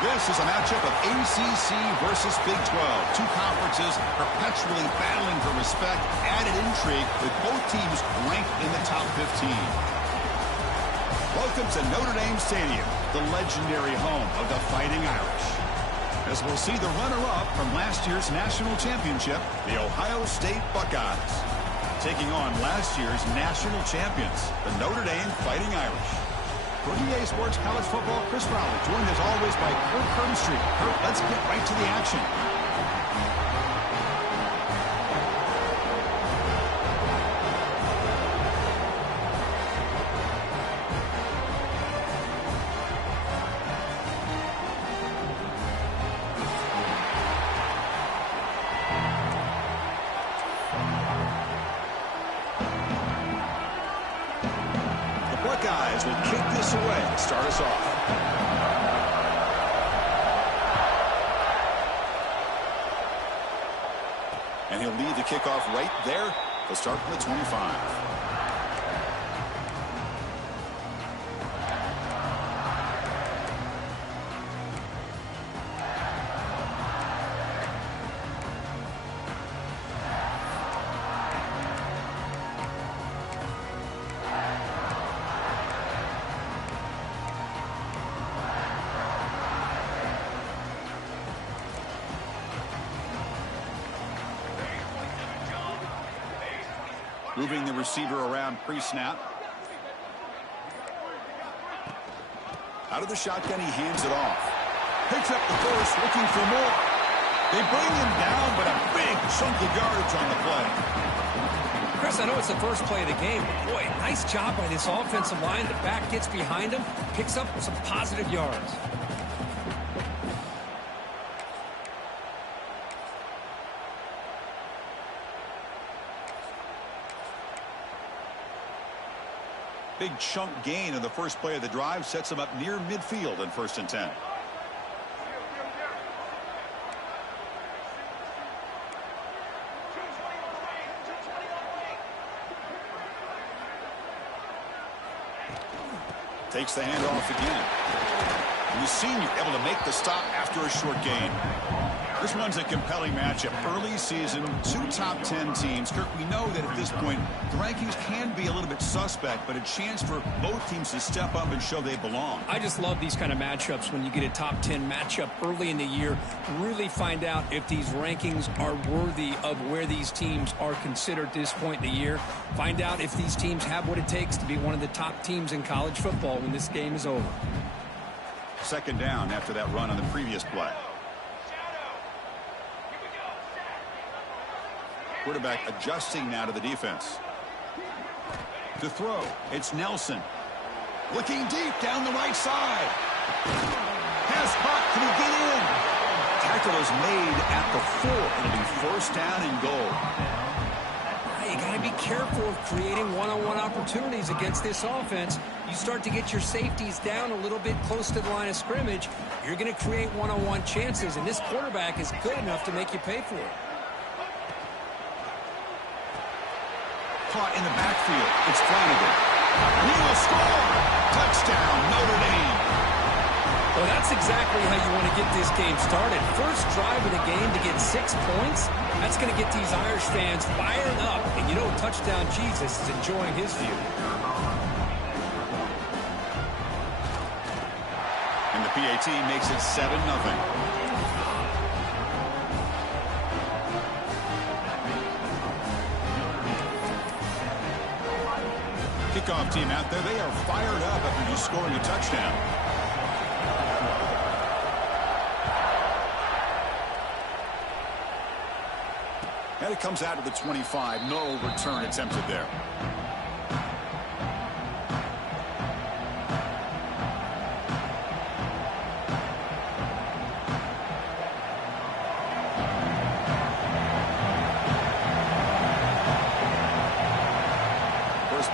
This is a matchup of ACC versus Big 12. Two conferences perpetually battling for respect. Added intrigue with both teams ranked in the top 15. Welcome to Notre Dame Stadium, the legendary home of the Fighting Irish. As we'll see the runner-up from last year's national championship, the Ohio State Buckeyes, taking on last year's national champions, the Notre Dame Fighting Irish. For EA Sports College Football, Chris Rowley, joined as always by Kurt Herbstreit. Kurt, let's get right to the action. Buckeyes will kick this away to start us off. And he'll lead the kickoff right there. He'll start from the 25. Moving the receiver around pre-snap. Out of the shotgun, he hands it off. Picks up the first, looking for more. They bring him down, but a big chunk of yardage on the play. Chris, I know it's the first play of the game, but boy, nice job by this offensive line. The back gets behind him, picks up some positive yards. Big chunk gain in the first play of the drive sets him up near midfield in 1st and 10. Takes the handoff again. And the senior able to make the stop after a short gain. This one's a compelling matchup. Early season, two top 10 teams. Kirk, we know that at this point, the rankings can be a little bit suspect, but a chance for both teams to step up and show they belong. I just love these kind of matchups when you get a top 10 matchup early in the year. Really find out if these rankings are worthy of where these teams are considered at this point in the year. Find out if these teams have what it takes to be one of the top teams in college football when this game is over. 2nd down after that run on the previous play. Quarterback adjusting now to the defense. To throw, it's Nelson. Looking deep down the right side. Pass caught. Can he get in? Tackle is made at the 4. It'll be 1st down and goal. You got to be careful of creating one-on-one opportunities against this offense. You start to get your safeties down a little bit close to the line of scrimmage, you're going to create one-on-one chances, and this quarterback is good enough to make you pay for it. Caught in the backfield. It's Flanagan. He will score. Touchdown, Notre Dame. Well, that's exactly how you want to get this game started. First drive of the game to get 6 points. That's going to get these Irish fans fired up. And you know, Touchdown Jesus is enjoying his view. And the PAT makes it 7-0. Kickoff team out there, they are fired up after just scoring a touchdown. And it comes out to the 25. No return attempted there.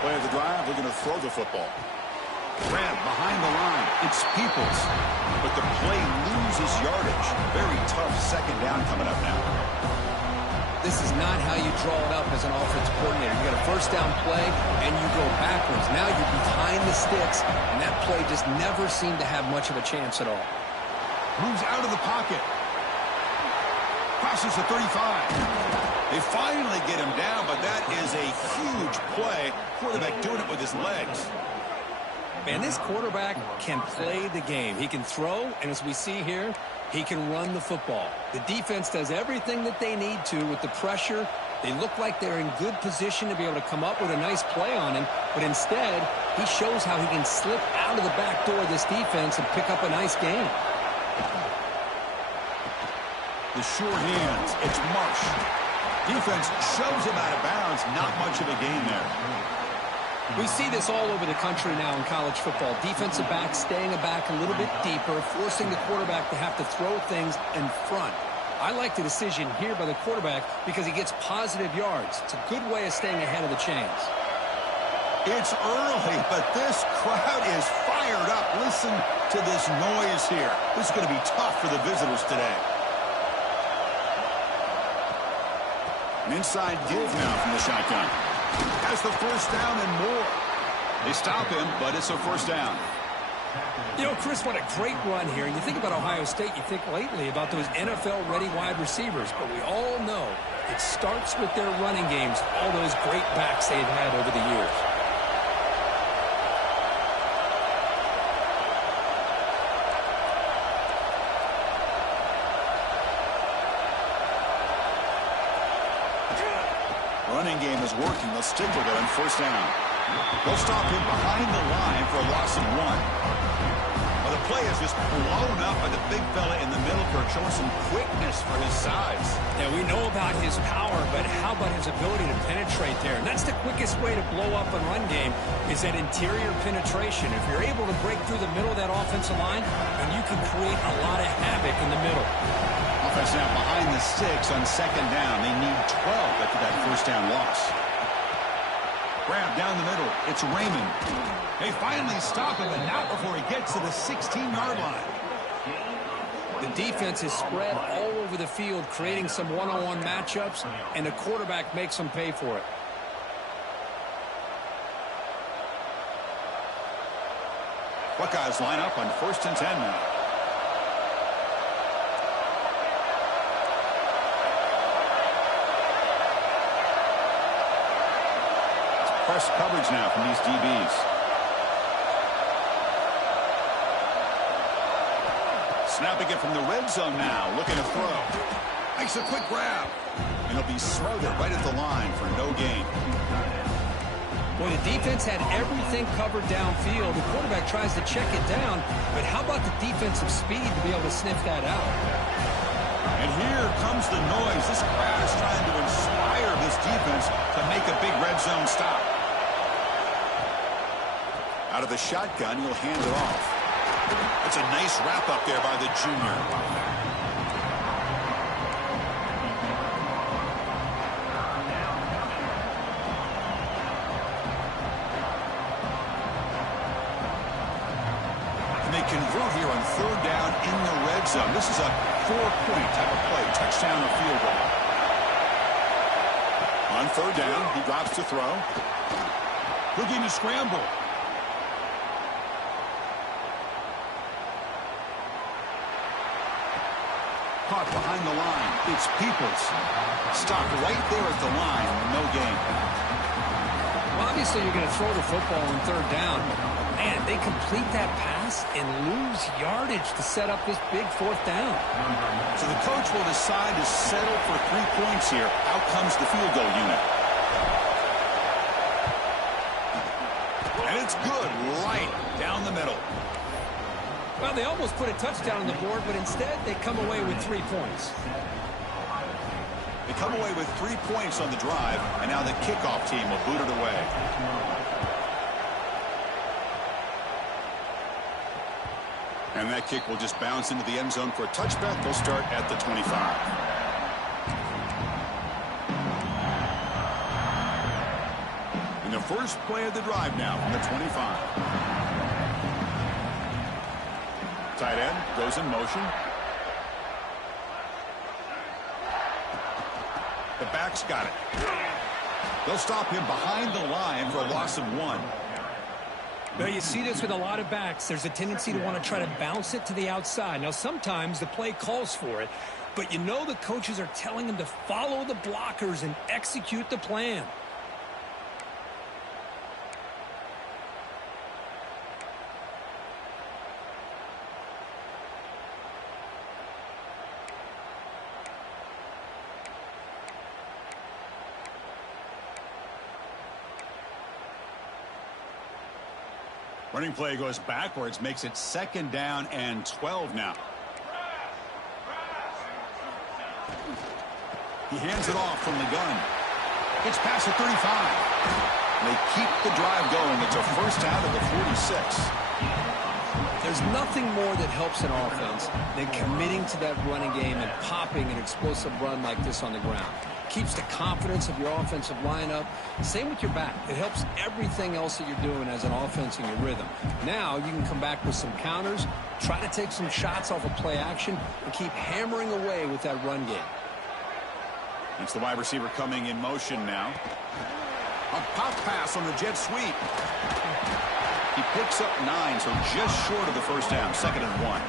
Play of the drive, looking to throw the football. Grab behind the line. It's Peoples. But the play loses yardage. Very tough 2nd down coming up now. This is not how you draw it up as an offensive coordinator. You got a 1st down play, and you go backwards. Now you're behind the sticks, and that play just never seemed to have much of a chance at all. Moves out of the pocket. Crosses the 35. They finally get him down, but that is a huge play. Quarterback doing it with his legs. Man, this quarterback can play the game. He can throw, and as we see here, he can run the football. The defense does everything that they need to with the pressure. They look like they're in good position to be able to come up with a nice play on him, but instead, he shows how he can slip out of the back door of this defense and pick up a nice gain. The sure hands. It's Marsh. Defense shows him out of bounds. Not much of a gain there. We see this all over the country now in college football. Defensive backs staying back a little bit deeper, forcing the quarterback to have to throw things in front. I like the decision here by the quarterback because he gets positive yards. It's a good way of staying ahead of the chains. It's early, but this crowd is fired up. Listen to this noise here. This is going to be tough for the visitors today. An inside give now from the shotgun. Has the first down and more. They stop him, but it's a first down. You know, Chris, what a great run here. And you think about Ohio State, you think lately about those NFL-ready wide receivers. But we all know it starts with their running games, all those great backs they've had over the years. Running game is working. They'll stick with it on first down. They'll stop him behind the line for a loss of 1. Well, the play is just blown up by the big fella in the middle, Kirk, showing some quickness for his size. Yeah, we know about his power, but how about his ability to penetrate there? And that's the quickest way to blow up a run game is that interior penetration. If you're able to break through the middle of that offensive line, then you can create a lot of havoc in the middle. Offense now behind the 6 on second down. They need 12 after that first down loss. Grab down the middle. It's Raymond. They finally stop him, and not before he gets to the 16-yard line. The defense is spread all over the field, creating some one-on-one matchups, and the quarterback makes them pay for it. Buckeyes line up on 1st and 10 now. Press coverage now from these DBs. Snapping it from the red zone now, looking to throw. Makes a quick grab. And he'll be smothered right at the line for no gain. Well, the defense had everything covered downfield. The quarterback tries to check it down, but how about the defensive speed to be able to sniff that out? And here comes the noise. This crowd is trying to inspire this defense to make a big red zone stop. Out of the shotgun, he'll hand it off. It's a nice wrap up there by the junior. And they convert here on 3rd down in the red zone. This is a 4-point type of play, touchdown or field goal. On 3rd down, he drops to throw. Looking to scramble. Caught behind the line. It's Peoples. Stopped right there at the line. No gain. Well, obviously you're going to throw the football on 3rd down. Man, they complete that pass and lose yardage to set up this big 4th down. So the coach will decide to settle for 3 points here. Out comes the field goal unit. And it's good right down the middle. Well, they almost put a touchdown on the board, but instead they come away with 3 points. They come away with 3 points on the drive, and now the kickoff team will boot it away. And that kick will just bounce into the end zone for a touchback. They'll start at the 25. And the first play of the drive now from the 25. Tight end goes in motion. The back's got it. They'll stop him behind the line for a loss of 1. Well, you see this with a lot of backs. There's a tendency to want to try to bounce it to the outside. Now, sometimes the play calls for it, but you know the coaches are telling them to follow the blockers and execute the plan. Running play goes backwards, makes it 2nd down and 12 now. He hands it off from the gun. Gets past the 35. They keep the drive going. It's a first out of the 46. There's nothing more that helps an offense than committing to that running game and popping an explosive run like this on the ground. Keeps the confidence of your offensive lineup. Same with your back. It helps everything else that you're doing as an offense in your rhythm. Now you can come back with some counters, try to take some shots off of play action, and keep hammering away with that run game. It's the wide receiver coming in motion now. A pop pass on the jet sweep. He picks up 9, so just short of the first down, 2nd and 1.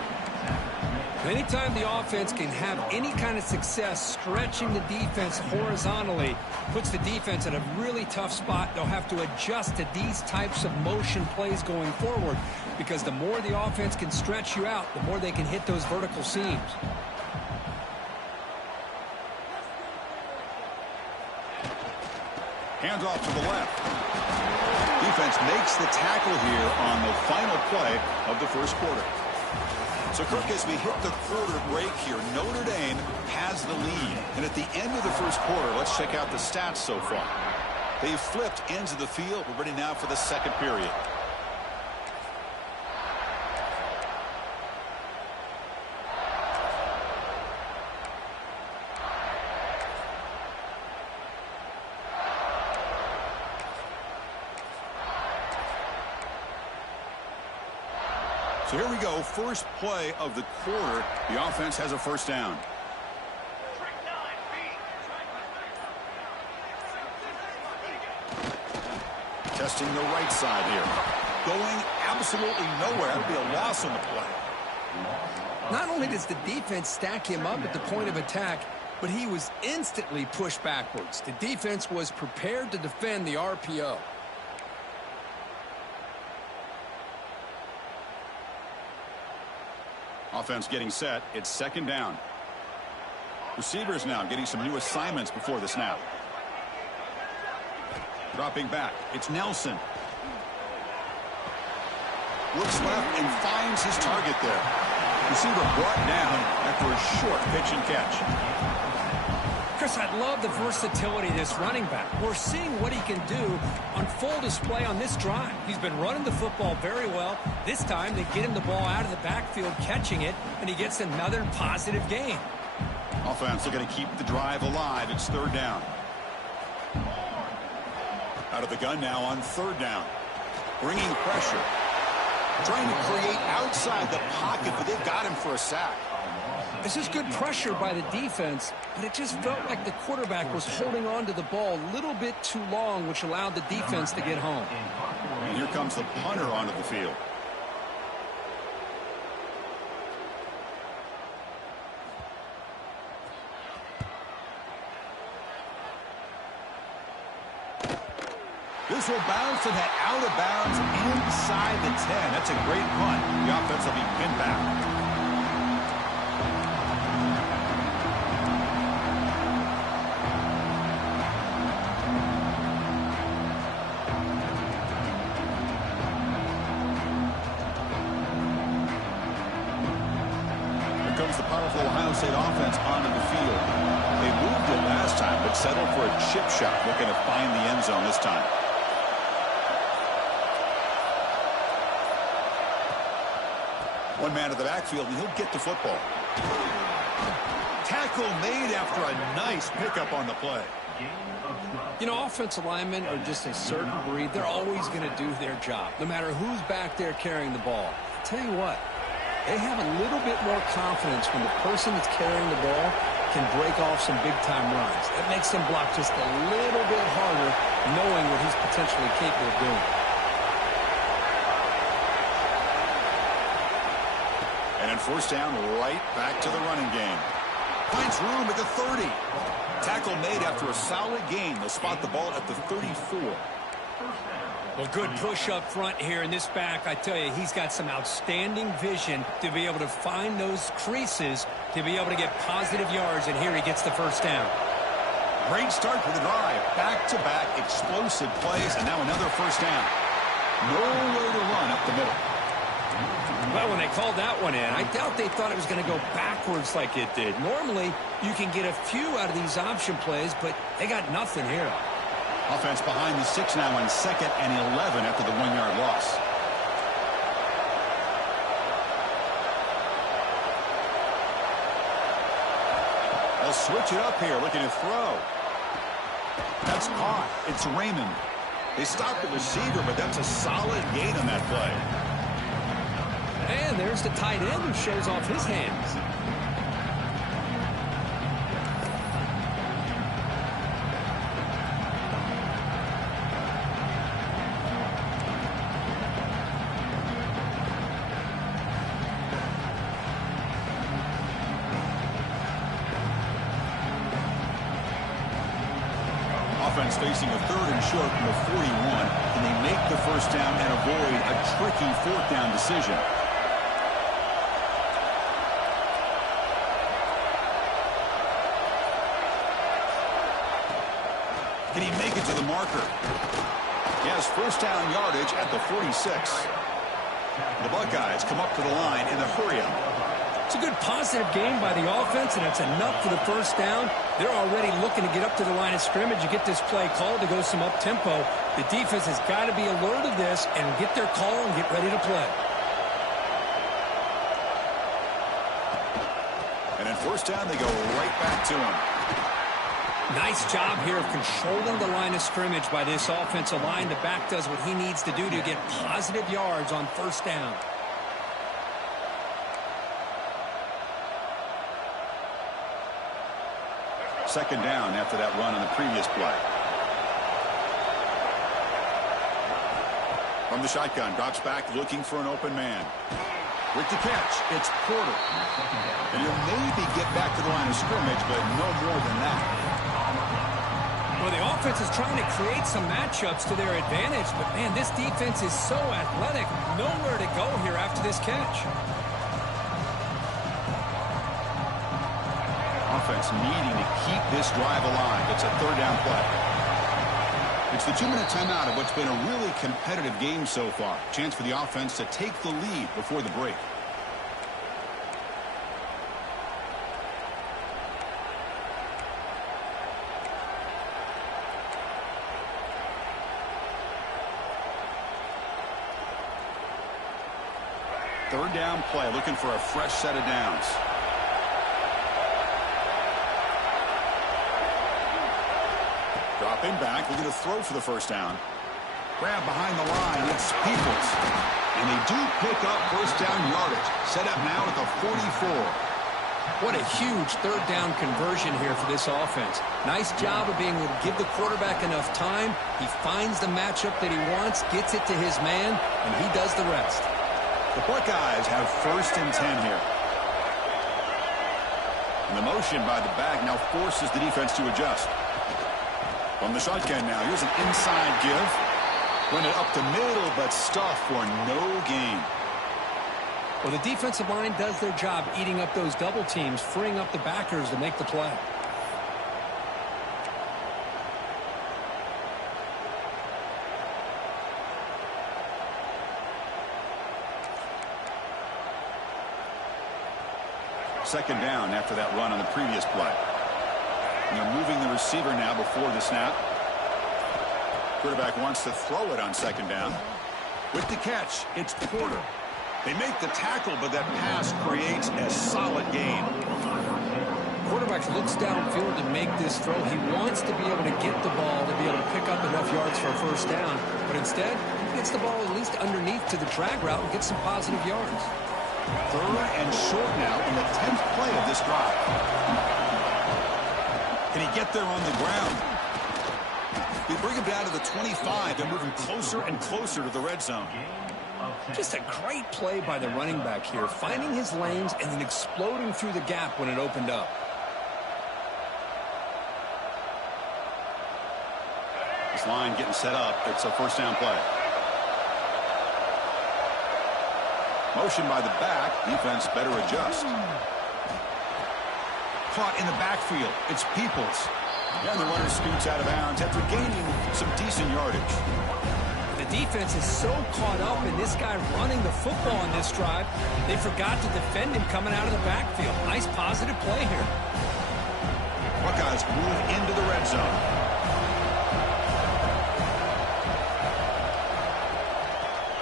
Anytime the offense can have any kind of success stretching the defense horizontally, puts the defense in a really tough spot. They'll have to adjust to these types of motion plays going forward, because the more the offense can stretch you out, the more they can hit those vertical seams. Hands off to the left. Defense makes the tackle here on the final play of the first quarter. So, Kirk, as we hit the quarter break here, Notre Dame has the lead. And at the end of the first quarter, let's check out the stats so far. They've flipped ends of the field. We're ready now for the second period. So here we go, first play of the quarter. The offense has a first down. Testing the right side here. Going absolutely nowhere. That would be a loss on the play. Not only does the defense stack him up at the point of attack, but he was instantly pushed backwards. The defense was prepared to defend the RPO. Offense getting set. It's 2nd down. Receivers now getting some new assignments before the snap. Dropping back. It's Nelson. Looks left and finds his target there. Receiver brought down after a short pitch and catch. Chris, I love the versatility of this running back. We're seeing what he can do on full display on this drive. He's been running the football very well. This time they get him the ball out of the backfield, catching it, and he gets another positive gain. Offense looking to keep the drive alive. It's 3rd down. Out of the gun now on 3rd down. Bringing pressure. Trying to create outside the pocket, but they've got him for a sack. This is good pressure by the defense, but it just felt like the quarterback was holding on to the ball a little bit too long, which allowed the defense to get home. And here comes the punter onto the field. This will bounce and head out of bounds inside the 10. That's a great punt. The offense will be pinned back. Comes the powerful Ohio State offense onto the field. They moved it last time, but settled for a chip shot, looking to find the end zone this time. One man to the backfield, and he'll get the football. Tackle made after a nice pickup on the play. You know, offensive linemen are just a certain breed. They're always going to do their job, no matter who's back there carrying the ball. I'll tell you what, they have a little bit more confidence when the person that's carrying the ball can break off some big-time runs. That makes them block just a little bit harder, knowing what he's potentially capable of doing. And in first down, right back to the running game. Finds room at the 30. Tackle made after a solid gain. They'll spot the ball at the 34. Well, good push up front here in this back. I tell you, he's got some outstanding vision to be able to find those creases to be able to get positive yards, and here he gets the first down. Great start to the drive. Back-to-back explosive plays, and now another first down. Nowhere to run up the middle. Well, when they called that one in, I doubt they thought it was going to go backwards like it did. Normally, you can get a few out of these option plays, but they got nothing here. Offense behind the 6 now on 2nd and 11 after the 1-yard loss. They'll switch it up here, looking to throw. That's caught. It's Raymond. They stopped the receiver, but that's a solid gain on that play. And there's the tight end who shows off his hands. Offense facing a 3rd and short from the 41. Can they make the first down and avoid a tricky 4th down decision? Can he make it to the marker? He has first down yardage at the 46. The Buckeyes come up to the line in the hurry-up. It's a good positive game by the offense, and it's enough for the first down. They're already looking to get up to the line of scrimmage and get this play called to go some up-tempo. The defense has got to be alert of this and get their call and get ready to play. And in first down, they go right back to him. Nice job here of controlling the line of scrimmage by this offensive line. The back does what he needs to do to get positive yards on first down. Second down after that run on the previous play. From the shotgun, drops back looking for an open man. With the catch, it's Porter. And he'll maybe get back to the line of scrimmage, but no more than that. Well, the offense is trying to create some matchups to their advantage, but man, this defense is so athletic. Nowhere to go here after this catch. Offense needing to keep this drive alive. It's a 3rd down play. It's the 2-minute timeout of what's been a really competitive game so far. Chance for the offense to take the lead before the break. Third down play, looking for a fresh set of downs. Dropping back, looking to throw for the first down. Grab behind the line, it's Peoples. And they do pick up first down yardage. Set up now at the 44. What a huge 3rd down conversion here for this offense. Nice job of being able to give the quarterback enough time. He finds the matchup that he wants, gets it to his man, and he does the rest. The Buckeyes have first and 10 here. And the motion by the back now forces the defense to adjust. From the shotgun now, here's an inside give. Run it up the middle, but stuff for no gain. Well, the defensive line does their job eating up those double teams, freeing up the backers to make the play. Second down after that run on the previous play. And they're moving the receiver now before the snap. Quarterback wants to throw it on second down. With the catch, it's Porter. They make the tackle, but that pass creates a solid gain. Quarterback looks downfield to make this throw. He wants to be able to get the ball to be able to pick up enough yards for a first down. But instead, he gets the ball at least underneath to the drag route and gets some positive yards. 3rd and short now in the 10th play of this drive. Can he get there on the ground? We bring him down to the 25. They're moving closer and closer to the red zone. Just a great play by the running back here, finding his lanes and then exploding through the gap when it opened up. This line getting set up. It's a first down play. Motion by the back. Defense better adjust. Caught in the backfield. It's Peoples. And the runner scoots out of bounds after gaining some decent yardage. The defense is so caught up in this guy running the football on this drive, they forgot to defend him coming out of the backfield. Nice positive play here. Buckeyes move into the red zone.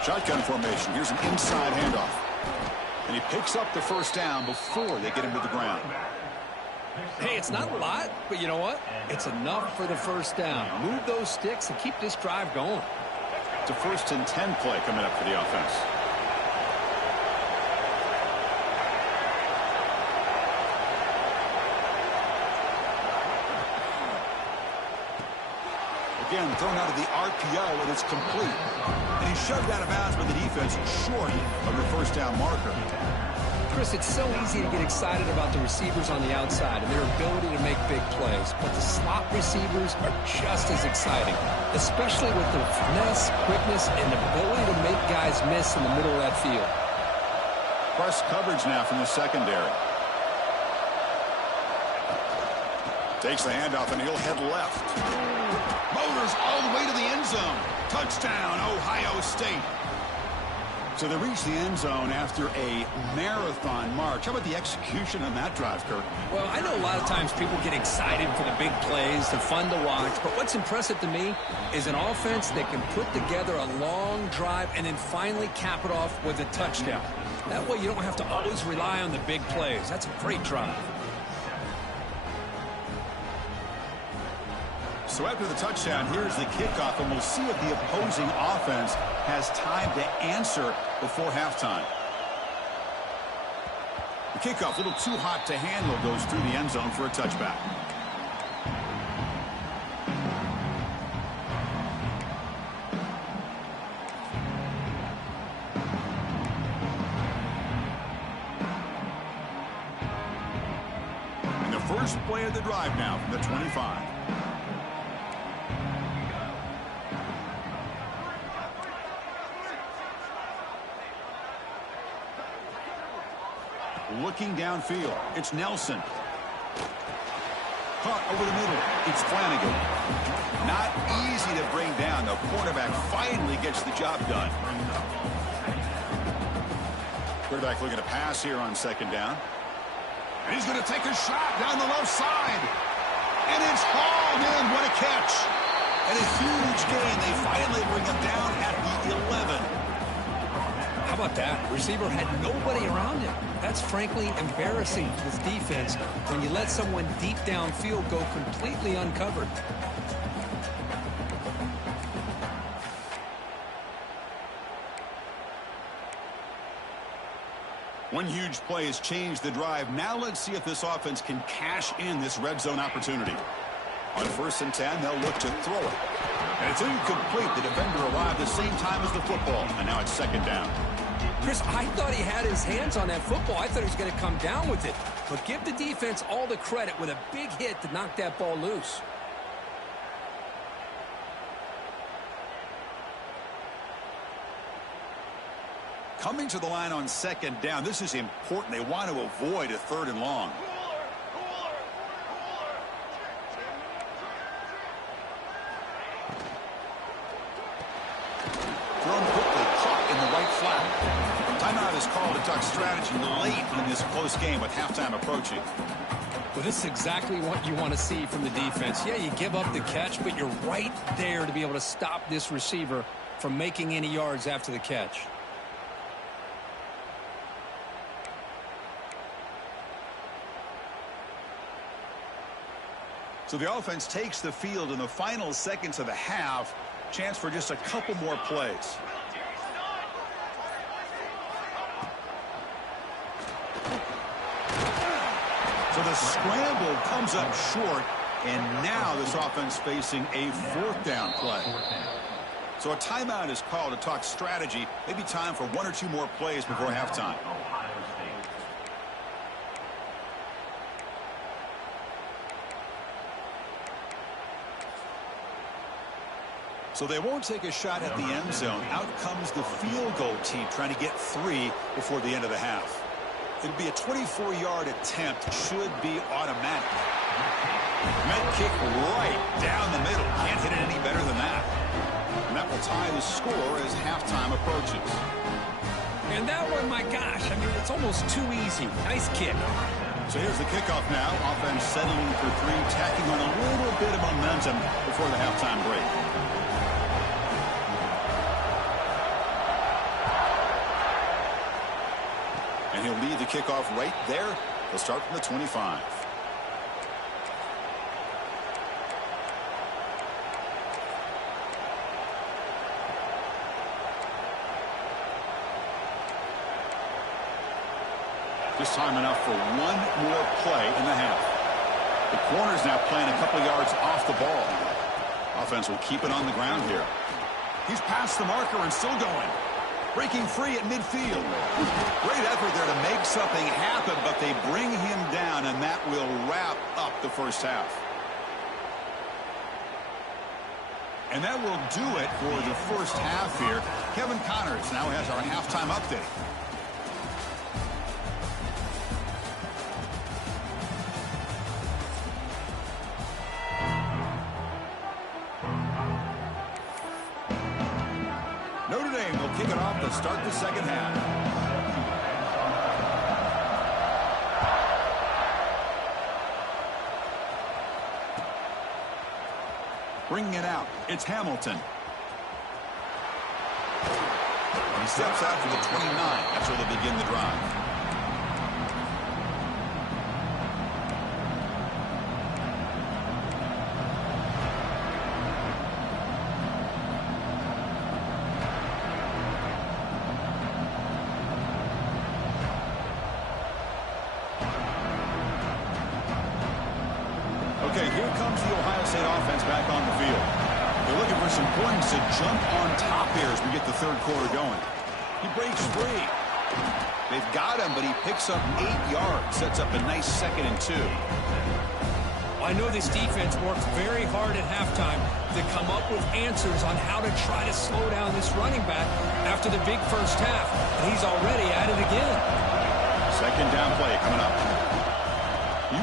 Shotgun formation. Here's an inside handoff. And he picks up the first down before they get him to the ground. Hey, it's not a lot, but you know what? It's enough for the first down. Move those sticks and keep this drive going. It's a 1st and 10 play coming up for the offense. Again, thrown out of the RPO, and it's complete. And he's shoved out of bounds by the defense short of the first down marker. Chris, it's so easy to get excited about the receivers on the outside and their ability to make big plays, but the slot receivers are just as exciting, especially with their finesse, quickness, and ability to make guys miss in the middle of that field. Press coverage now from the secondary. Takes the handoff, and he'll head left. Motors all the way to the end zone. Touchdown, Ohio State. So they reach the end zone after a marathon march. How about the execution on that drive, Kurt? Well, I know a lot of times people get excited for the big plays. They're fun to watch. But what's impressive to me is an offense that can put together a long drive and then finally cap it off with a touchdown. That way you don't have to always rely on the big plays. That's a great drive. So after the touchdown, here's the kickoff, and we'll see what the opposing offense has time to answer before halftime. The kickoff, a little too hot to handle, goes through the end zone for a touchback. And the first play of the drive now from the 25. Looking downfield, it's Nelson. Caught over the middle, it's Flanagan. Not easy to bring down. The quarterback finally gets the job done. Quarterback looking to pass here on second down. And he's going to take a shot down the left side. And it's hauled in. What a catch. And a huge gain. They finally bring him down at the 11. How about that? Receiver had nobody around him. That's frankly embarrassing for this defense when you let someone deep downfield go completely uncovered. One huge play has changed the drive. Now let's see if this offense can cash in this red zone opportunity. On 1st and 10, they'll look to throw it. And it's incomplete. The defender arrived the same time as the football. And now it's second down. Chris, I thought he had his hands on that football. I thought he was going to come down with it. But give the defense all the credit with a big hit to knock that ball loose. Coming to the line on second down, this is important. They want to avoid a 3rd and long. Thrown quickly, caught in the right flat. Timeout is called to talk strategy late in this close game with halftime approaching. Well, this is exactly what you want to see from the defense. Yeah, you give up the catch, but you're right there to be able to stop this receiver from making any yards after the catch. So the offense takes the field in the final seconds of the half. Chance for just a couple more plays. So the scramble comes up short, and now this offense facing a 4th down play. So a timeout is called to talk strategy. Maybe time for one or two more plays before halftime. So they won't take a shot at the end zone. Out comes the field goal team trying to get 3 before the end of the half. It'll be a 24-yard attempt. Should be automatic. Met kick right down the middle. Can't hit it any better than that. And that will tie the score as halftime approaches. And that one, my gosh, I mean, it's almost too easy. Nice kick. So here's the kickoff now. Offense settling for 3, tacking on a little bit of momentum before the halftime break. And he'll lead the kickoff right there. He'll start from the 25. Just time enough for one more play in the half. The corner's now playing a couple yards off the ball. Offense will keep it on the ground here. He's past the marker and still going. Breaking free at midfield. Great effort there to make something happen, but they bring him down, and that will wrap up the first half. And that will do it for the first half here. Kevin Connors now has our halftime update. Notre Dame will kick it off to start the second half. Bringing it out, it's Hamilton. And he steps out to the 29. That's where they begin the drive. Okay, here comes the Ohio State offense back on the field. They're looking for some points to jump on top here as we get the third quarter going. He breaks free. They've got him, but he picks up 8 yards. Sets up a nice 2nd and 2. I know this defense works very hard at halftime to come up with answers on how to try to slow down this running back after the big first half. And he's already at it again. Second down play coming up.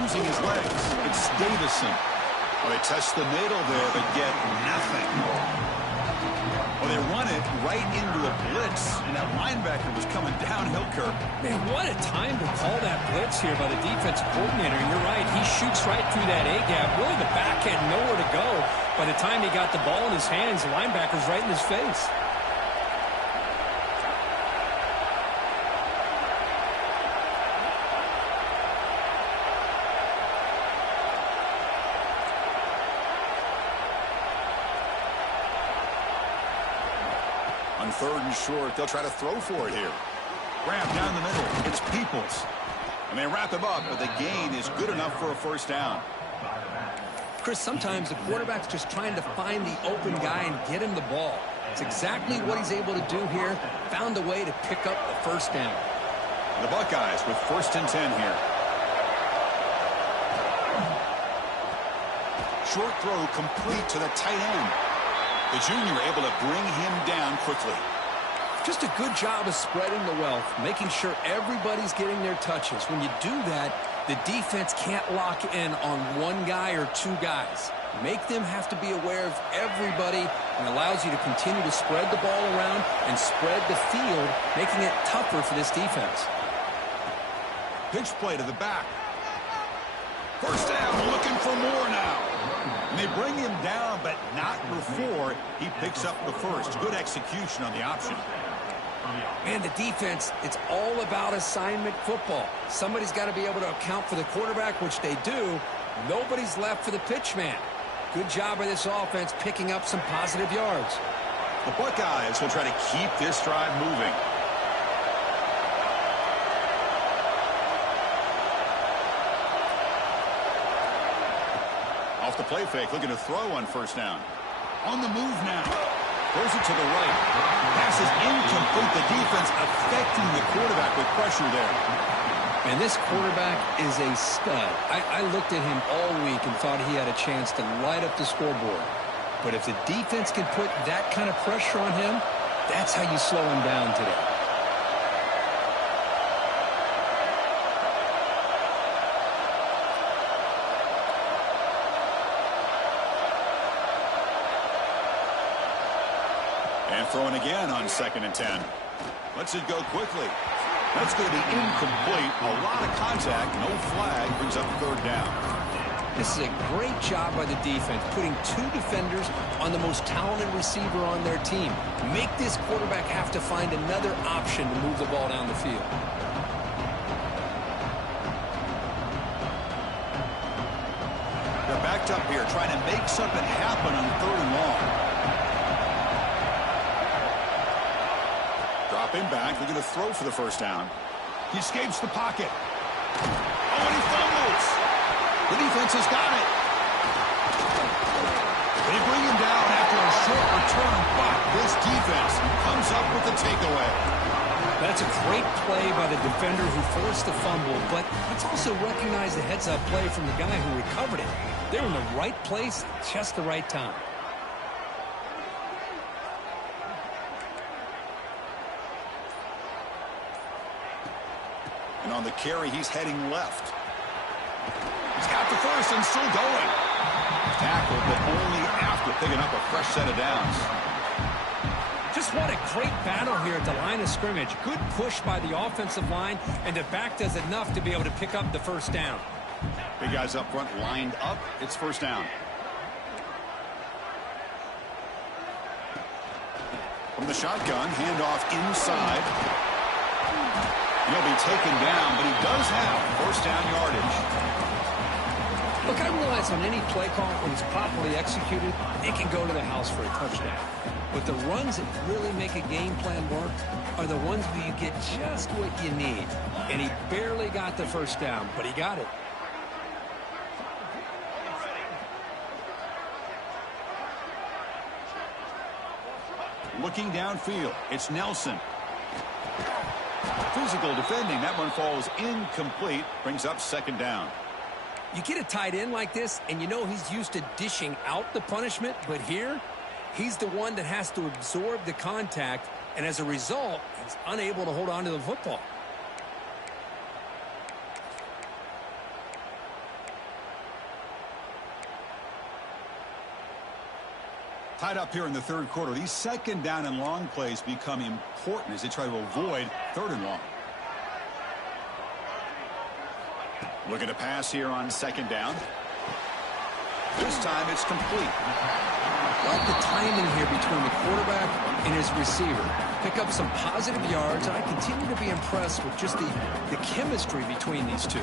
Using his legs, it's Davison. Well, they touch the middle there, but get nothing. Well, they run it right into a blitz, and that linebacker was coming downhill, Kirk. Man, what a time to call that blitz here by the defensive coordinator. You're right, he shoots right through that A-gap. Really, the back had nowhere to go. By the time he got the ball in his hands, the linebacker's right in his face. On 3rd and short, they'll try to throw for it here. Grab down the middle. It's Peoples. And they wrap him up, but the gain is good enough for a first down. Chris, sometimes the quarterback's just trying to find the open guy and get him the ball. It's exactly what he's able to do here. Found a way to pick up the first down. The Buckeyes with 1st and 10 here. Short throw complete to the tight end. The junior able to bring him down quickly. Just a good job of spreading the wealth, making sure everybody's getting their touches. When you do that, the defense can't lock in on one guy or 2 guys. Make them have to be aware of everybody, and allows you to continue to spread the ball around and spread the field, making it tougher for this defense. Pitch play to the back. First down, looking for more now. And they bring him down, but not before he picks up the first. Good execution on the option. Man, the defense, it's all about assignment football. Somebody's got to be able to account for the quarterback, which they do. Nobody's left for the pitch man. Good job by this offense picking up some positive yards. The Buckeyes will try to keep this drive moving. Off the play fake, looking to throw on first down. On the move now. Throws it to the right. Pass is incomplete. The defense affecting the quarterback with pressure there. And this quarterback is a stud. I looked at him all week and thought he had a chance to light up the scoreboard. But if the defense can put that kind of pressure on him, that's how you slow him down today. And throwing again on 2nd and 10. Lets it go quickly. That's going to be incomplete. A lot of contact. No flag. Brings up 3rd down. This is a great job by the defense, putting 2 defenders on the most talented receiver on their team. Make this quarterback have to find another option to move the ball down the field. They're backed up here, trying to make something happen on 3rd and long. Dropping back, they're going to throw for the 1st down. He escapes the pocket. Oh, and he fumbles. The defense has got it. They bring him down after a short return, but this defense comes up with the takeaway. That's a great play by the defender who forced the fumble, but let's also recognize the heads-up play from the guy who recovered it. They're in the right place at just the right time. And on the carry, he's heading left. He's got the 1st and still going. Tackled, but only after picking up a fresh set of downs. Just what a great battle here at the line of scrimmage. Good push by the offensive line, and the back does enough to be able to pick up the 1st down. Big guys up front lined up. It's 1st down. From the shotgun, handoff inside. He'll be taken down, but he does have 1st down yardage. Look, I realize on any play call, when it's properly executed, it can go to the house for a touchdown. But the runs that really make a game plan work are the ones where you get just what you need. And he barely got the 1st down, but he got it. Looking downfield, it's Nelson. Physical defending. That one falls incomplete. Brings up 2nd down. You get a tight end like this, and you know he's used to dishing out the punishment, but here, he's the one that has to absorb the contact, and as a result, he's unable to hold on to the football. Tied up here in the 3rd quarter. These 2nd down and long plays become important as they try to avoid 3rd and long. Looking to pass here on 2nd down. This time it's complete. I like the timing here between the quarterback and his receiver. Pick up some positive yards, and I continue to be impressed with just the chemistry between these two.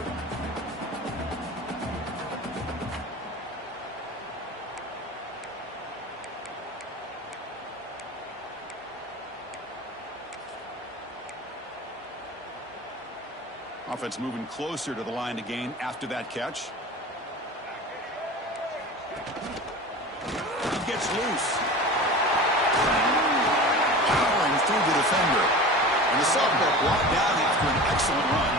Offense moving closer to the line to gain after that catch. He gets loose. Powering through the defender. And the sophomore brought down after an excellent run.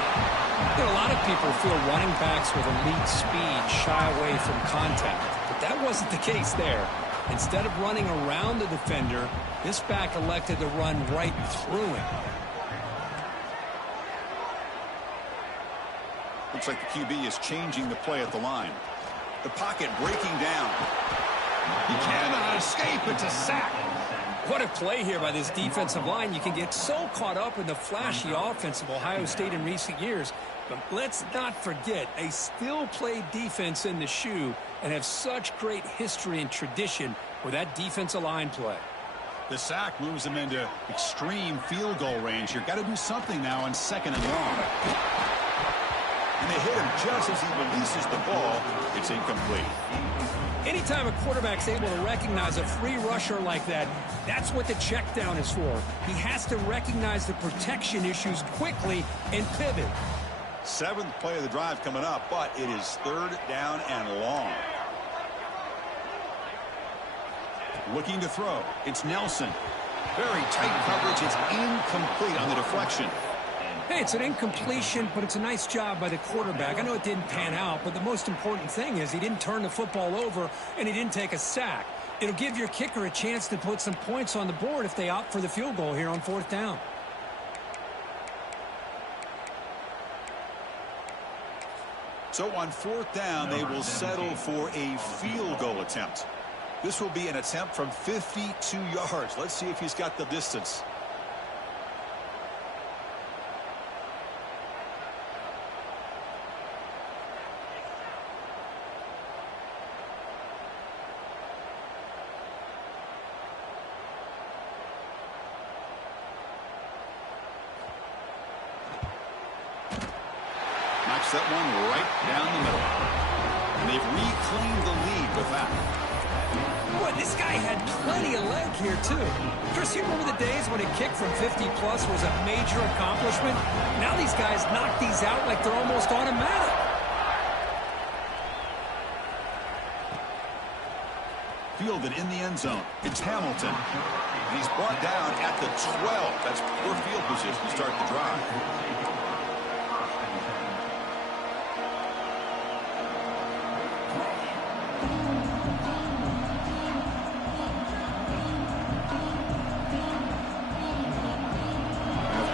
You know, a lot of people feel running backs with elite speed shy away from contact. But that wasn't the case there. Instead of running around the defender, this back elected to run right through him. Looks like the QB is changing the play at the line. The pocket breaking down. He cannot escape. It's a sack. What a play here by this defensive line. You can get so caught up in the flashy offense of Ohio State in recent years. But let's not forget, they still play defense in the shoe and have such great history and tradition with that defensive line play. The sack moves them into extreme field goal range here. Got to do something now on 2nd and long. And they hit him just as he releases the ball. It's incomplete. Anytime a quarterback's able to recognize a free rusher like that, that's what the check down is for. He has to recognize the protection issues quickly and pivot. 7th play of the drive coming up, but it is 3rd down and long. Looking to throw. It's Nelson. Very tight coverage. It's incomplete on the deflection. Hey, it's an incompletion, but it's a nice job by the quarterback. I know it didn't pan out, but the most important thing is he didn't turn the football over and he didn't take a sack. It'll give your kicker a chance to put some points on the board if they opt for the field goal here on 4th down. So on 4th down, they will settle for a field goal attempt. This will be an attempt from 52 yards. Let's see if he's got the distance. Knocks that one right down the middle. And they've reclaimed the lead with that. Boy, this guy had plenty of leg here, too. Chris, you remember the days when a kick from 50-plus was a major accomplishment? Now these guys knock these out like they're almost automatic. Fielded in the end zone. It's Hamilton. And he's brought down at the 12. That's poor field position to start the drive.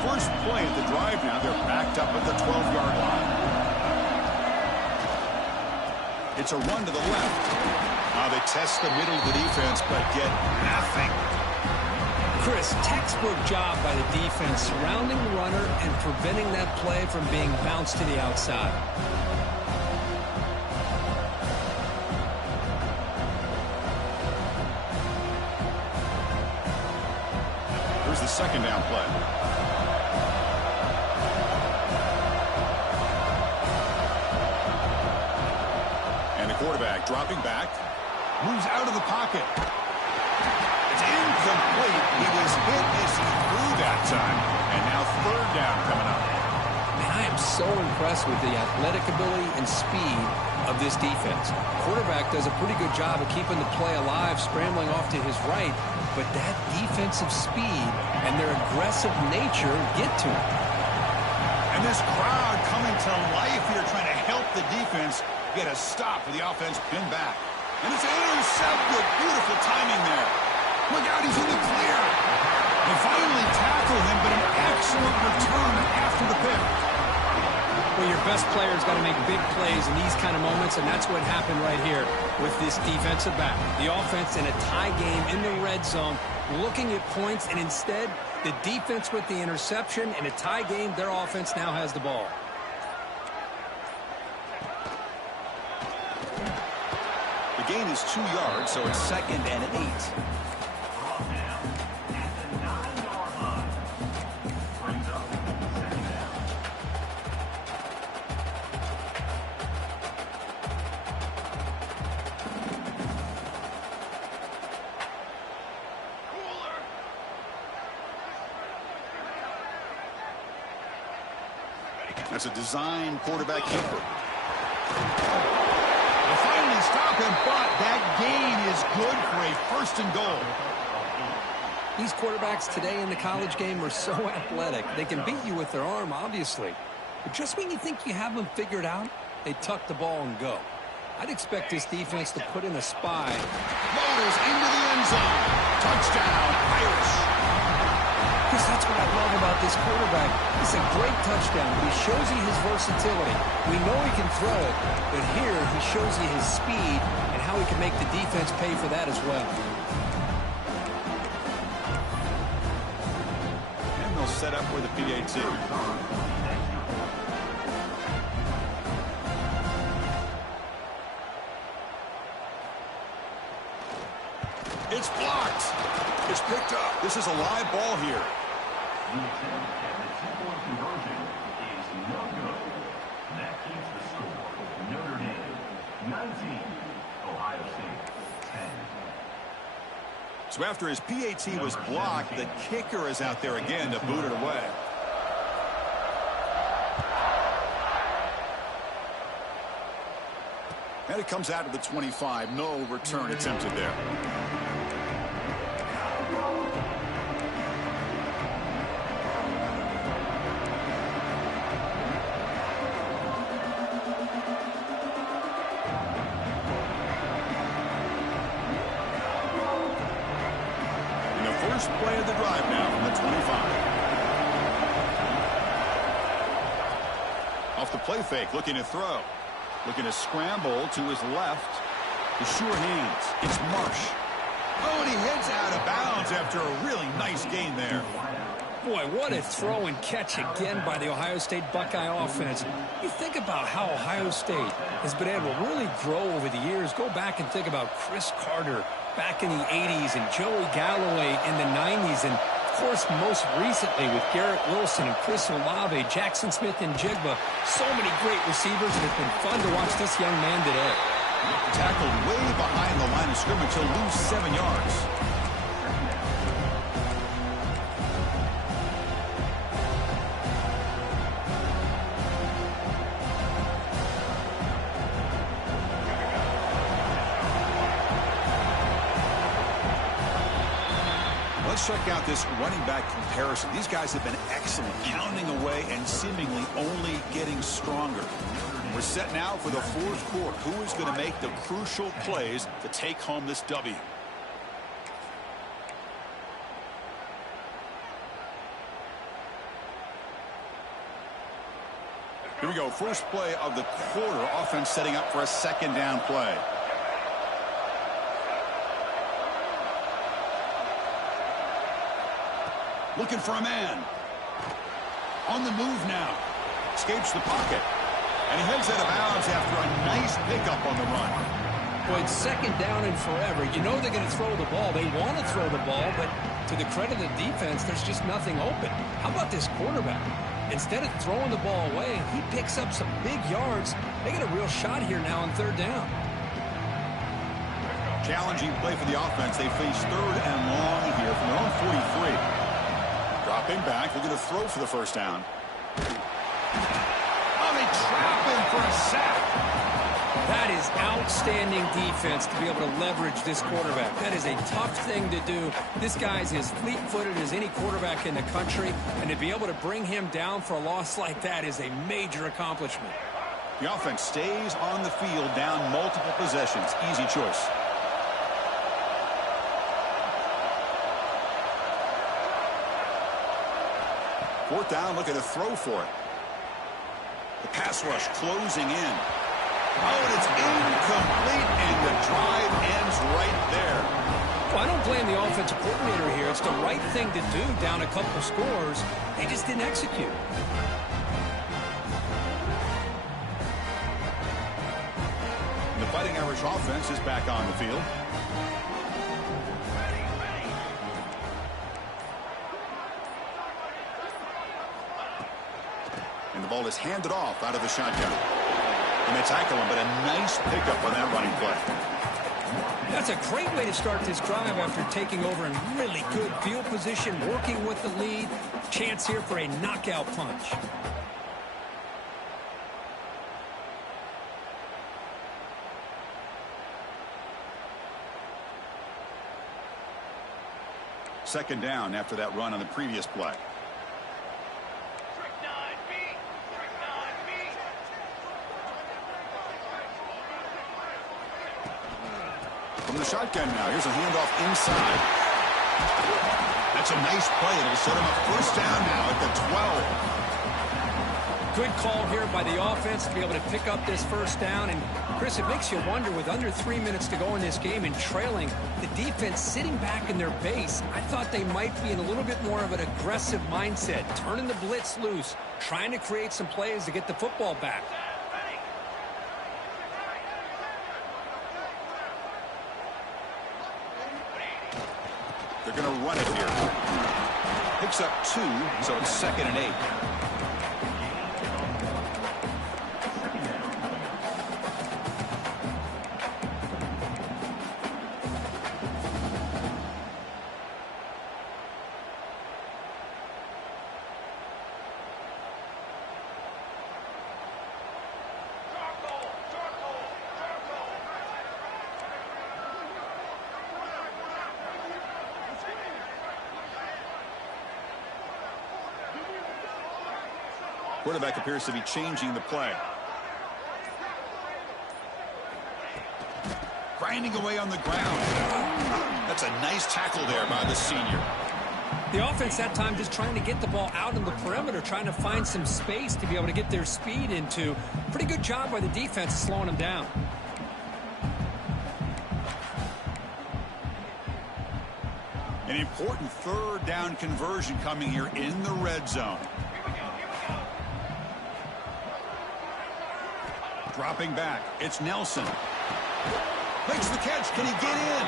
First play of the drive now, they're backed up at the 12-yard line. It's a run to the left. They test the middle of the defense, but get nothing. Chris, textbook job by the defense surrounding the runner and preventing that play from being bounced to the outside. Here's the second down play. Quarterback dropping back, moves out of the pocket. It's incomplete. He was hit as he threw that time, and now 3rd down coming up. Man, I am so impressed with the athletic ability and speed of this defense. Quarterback does a pretty good job of keeping the play alive, scrambling off to his right, but that defensive speed and their aggressive nature get to him. And this crowd coming to life here, trying to help the defense get a stop for the offense, pin back. And it's intercepted. Beautiful timing there. Look out, he's in the clear. They finally tackle him, but an excellent return after the pick. Well, your best player's got to make big plays in these kind of moments, and that's what happened right here with this defensive back. The offense in a tie game in the red zone, looking at points, and instead, the defense with the interception. In a tie game, their offense now has the ball. The gain is 2 yards, so it's 2nd and 8. That's a design quarterback keeper. Stop him, but that gain is good for a 1st and goal. These quarterbacks today in the college game are so athletic. They can beat you with their arm, obviously. But just when you think you have them figured out, they tuck the ball and go. I'd expect this defense to put in a spy. Floaters into the end zone. Touchdown, Irish. Chris, that's what I love about this quarterback. It's a great touchdown, but he shows you his versatility. We know he can throw it, but here he shows you his speed and how he can make the defense pay for that as well. And they'll set up with a PAT. It's blocked. It's picked up. This is a live ball here. The attempt at the two-point conversion is no good. That keeps the score. Notre Dame 19, Ohio State 10. So after his PAT was blocked, the kicker is out there again to boot it away. And it comes out of the 25. No return attempted there. first play of the drive now from the 25. Off the play fake, looking to throw. Looking to scramble to his left. The sure hands. It's Marsh. Oh, and he heads out of bounds after a really nice gain there. Boy, what a throw and catch again by the Ohio State Buckeye offense. You think about how Ohio State has been able to really grow over the years. Go back and think about Chris Carter back in the 80s and Joey Galloway in the 90s. And, of course, most recently with Garrett Wilson and Chris Olave, Jackson Smith and Jigba. So many great receivers, and it's been fun to watch this young man today. Tackled way behind the line of scrimmage. He'll lose 7 yards. Let's check out this running back comparison. These guys have been excellent, pounding away and seemingly only getting stronger. We're set now for the fourth quarter. Who is going to make the crucial plays to take home this W? Here we go. First play of the quarter. Offense setting up for a second down play. Looking for a man. On the move now. Escapes the pocket. And he heads out of bounds after a nice pickup on the run. Well, it's second down and forever. You know they're going to throw the ball. They want to throw the ball, but to the credit of the defense, there's just nothing open. How about this quarterback? Instead of throwing the ball away, he picks up some big yards. They get a real shot here now on third down. Challenging play for the offense. They face third and long here from their own 43. Dropping back, looking to throw for the first down. Oh, they trap him for a sack. That is outstanding defense to be able to leverage this quarterback. That is a tough thing to do. This guy's as fleet-footed as any quarterback in the country, and to be able to bring him down for a loss like that is a major accomplishment. The offense stays on the field down multiple possessions. Easy choice. Fourth down, looking to throw for it. The pass rush closing in. Oh, and it's incomplete, and the drive ends right there. Well, I don't blame the offensive coordinator here. It's the right thing to do down a couple scores. They just didn't execute. The Fighting Irish offense is back on the field. And the ball is handed off out of the shotgun. And they tackle him, but a nice pickup on that running play. That's a great way to start this drive after taking over in really good field position, working with the lead. Chance here for a knockout punch. Second down after that run on the previous play. From the shotgun now. Here's a handoff inside. That's a nice play. It'll set him up first down now at the 12. Good call here by the offense to be able to pick up this first down. And, Chris, it makes you wonder, with under 3 minutes to go in this game and trailing, the defense sitting back in their base, I thought they might be in a little bit more of an aggressive mindset, turning the blitz loose, trying to create some plays to get the football back. They're going to run it here. Picks up 2, so it's 2nd and 8. Quarterback appears to be changing the play. Grinding away on the ground. That's a nice tackle there by the senior. The offense that time just trying to get the ball out on the perimeter, trying to find some space to be able to get their speed into. Pretty good job by the defense slowing them down. An important third down conversion coming here in the red zone. Dropping back, it's Nelson. Makes the catch, can he get in?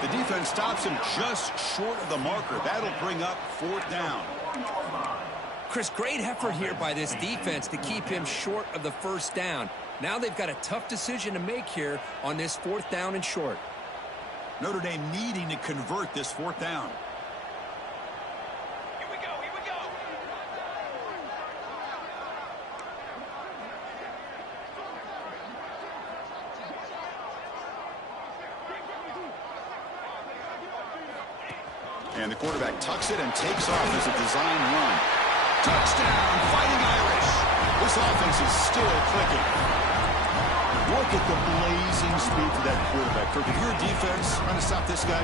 The defense stops him just short of the marker. That'll bring up fourth down. Chris, great effort here by this defense to keep him short of the first down. Now they've got a tough decision to make here on this fourth down and short. Notre Dame needing to convert this fourth down. Here we go, here we go. And the quarterback tucks it and takes off as a design run. Touchdown, Fighting Irish. This offense is still clicking. Look at the blazing speed to that quarterback. Kirk, if you're a defense trying to stop this guy,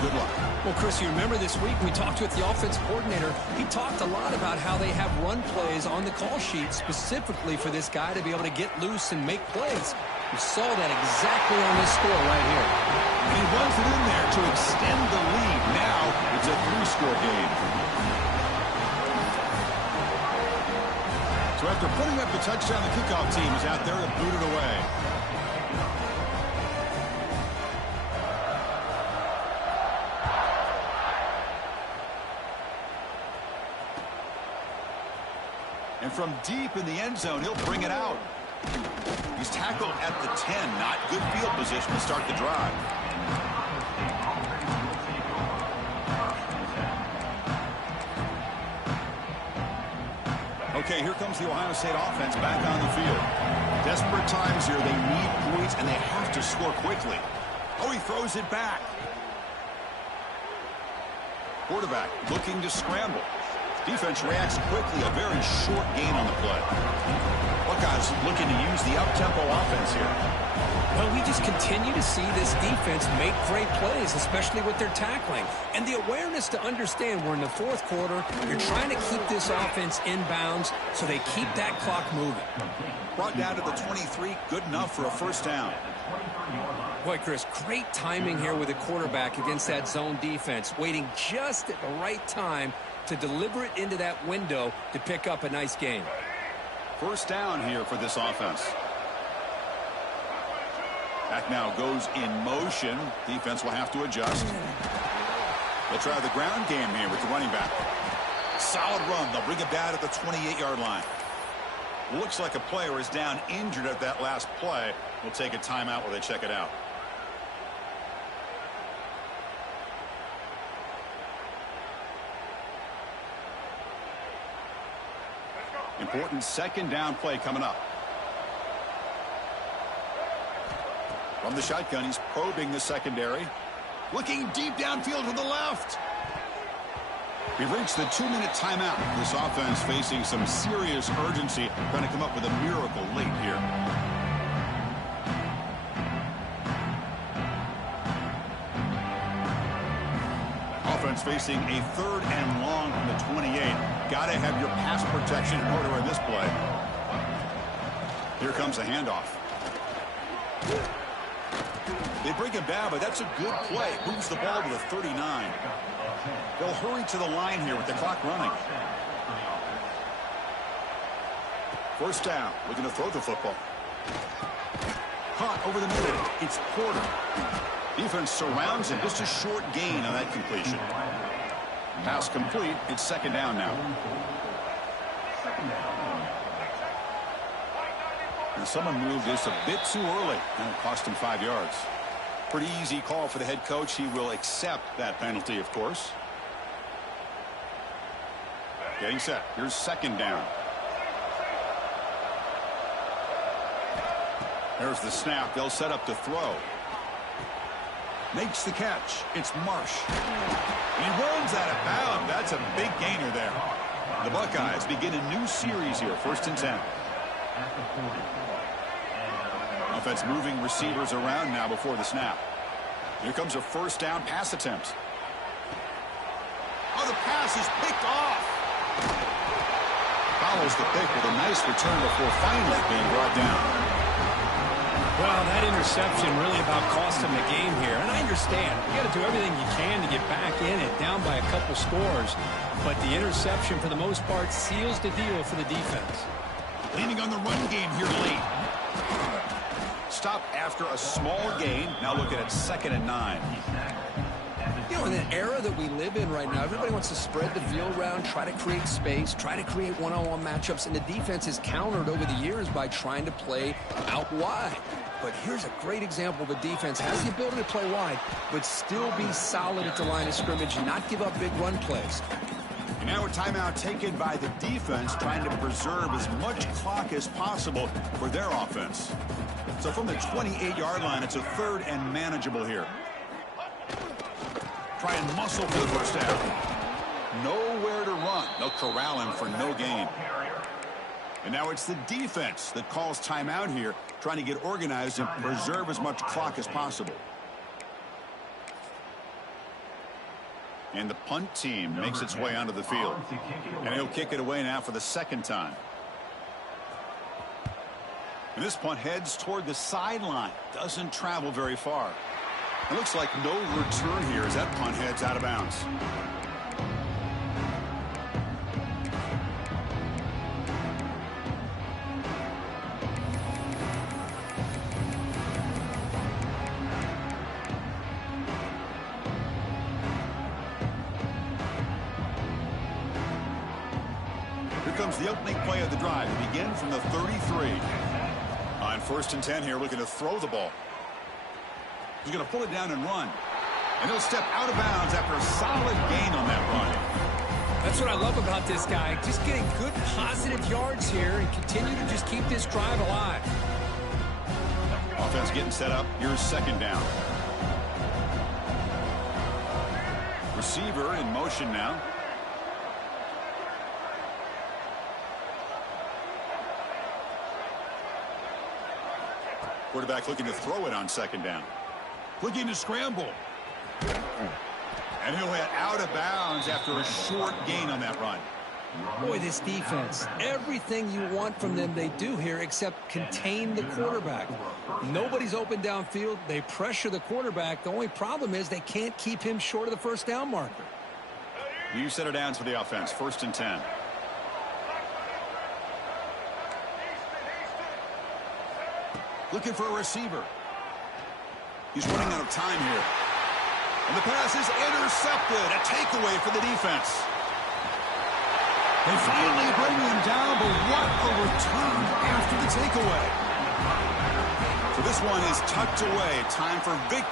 good luck. Well, Chris, you remember this week we talked with the offense coordinator. He talked a lot about how they have run plays on the call sheet specifically for this guy to be able to get loose and make plays. We saw that exactly on this score right here. And he runs it in there to extend the lead. Now it's a 3-score game. So after putting up the touchdown, the kickoff team is out there to boot it away. And from deep in the end zone, he'll bring it out. He's tackled at the 10. Not good field position to start the drive. Okay, here comes the Ohio State offense back on the field. Desperate times here. They need points, and they have to score quickly. Oh, he throws it back. Quarterback looking to scramble. Defense reacts quickly. A very short gain on the play. Buckeyes looking to use the up-tempo offense here. Well, we just continue to see this defense make great plays, especially with their tackling. And the awareness to understand we're in the fourth quarter, you're trying to keep this offense in bounds so they keep that clock moving. Brought down to the 23, good enough for a first down. Boy, Chris, great timing here with the quarterback against that zone defense, waiting just at the right time to deliver it into that window to pick up a nice gain. First down here for this offense. Back now goes in motion. Defense will have to adjust. They'll try the ground game here with the running back. Solid run. They'll bring it down at the 28-yard line. Looks like a player is down injured at that last play. We'll take a timeout while they check it out. Important second down play coming up. From the shotgun, he's probing the secondary. Looking deep downfield to the left. We've reached the 2-minute timeout. This offense facing some serious urgency, trying to come up with a miracle late here. Offense facing a 3rd and long from the 28. Got to have your pass protection in order in this play. Here comes a handoff. They bring him down, but that's a good play. Moves the ball to the 39. They'll hurry to the line here with the clock running. First down, looking to throw the football. Caught over the middle. It's Porter. Defense surrounds him. Just a short gain on that completion. Pass complete. It's second down now. And someone moved this a bit too early, and it cost him 5 yards. Pretty easy call for the head coach. He will accept that penalty, of course. Getting set. Here's second down. There's the snap. They'll set up to throw. Makes the catch. It's Marsh. He runs out of bounds. That's a big gainer there. The Buckeyes begin a new series here. 1st and 10. Offense moving receivers around now before the snap. Here comes a first down pass attempt. Oh, the pass is picked off. Follows the pick with a nice return before finally being brought down. Well, that interception really about cost him the game here. And I understand. You got to do everything you can to get back in it, down by a couple scores. But the interception, for the most part, seals the deal for the defense. Leaning on the run game here late. Stop after a small gain. Now looking at 2nd and 9. You know, in an era that we live in right now, everybody wants to spread the field around, try to create space, try to create one-on-one matchups, and the defense is countered over the years by trying to play out wide. But here's a great example of a defense has the ability to play wide, but still be solid at the line of scrimmage and not give up big run plays. And now a timeout taken by the defense, trying to preserve as much clock as possible for their offense. So from the 28-yard line, it's a 3rd and manageable here. Try and muscle for the first down. Nowhere to run. They'll corral him for no gain. And now it's the defense that calls timeout here, trying to get organized and preserve as much clock as possible. And the punt team makes its way onto the field. And he'll kick it away now for the 2nd time. And this punt heads toward the sideline. Doesn't travel very far. It looks like no return here as that punt heads out of bounds. Here comes the opening play of the drive. They begin from the 33. On 1st and 10 here, looking to throw the ball. He's going to pull it down and run. And he'll step out of bounds after a solid gain on that run. That's what I love about this guy. Just getting good, positive yards here and continue to just keep this drive alive. Offense getting set up. Here's 2nd down. Receiver in motion now. Quarterback looking to throw it on 2nd down. Looking to scramble. And he'll hit out of bounds after a short gain on that run. Boy, this defense, everything you want from them they do here except contain the quarterback. Nobody's open downfield. They pressure the quarterback. The only problem is they can't keep him short of the 1st down marker. You set it down for the offense. 1st and 10. Looking for a receiver. He's running out of time here. And the pass is intercepted. A takeaway for the defense. They finally bring him down, but what a return after the takeaway. So this one is tucked away. Time for victory.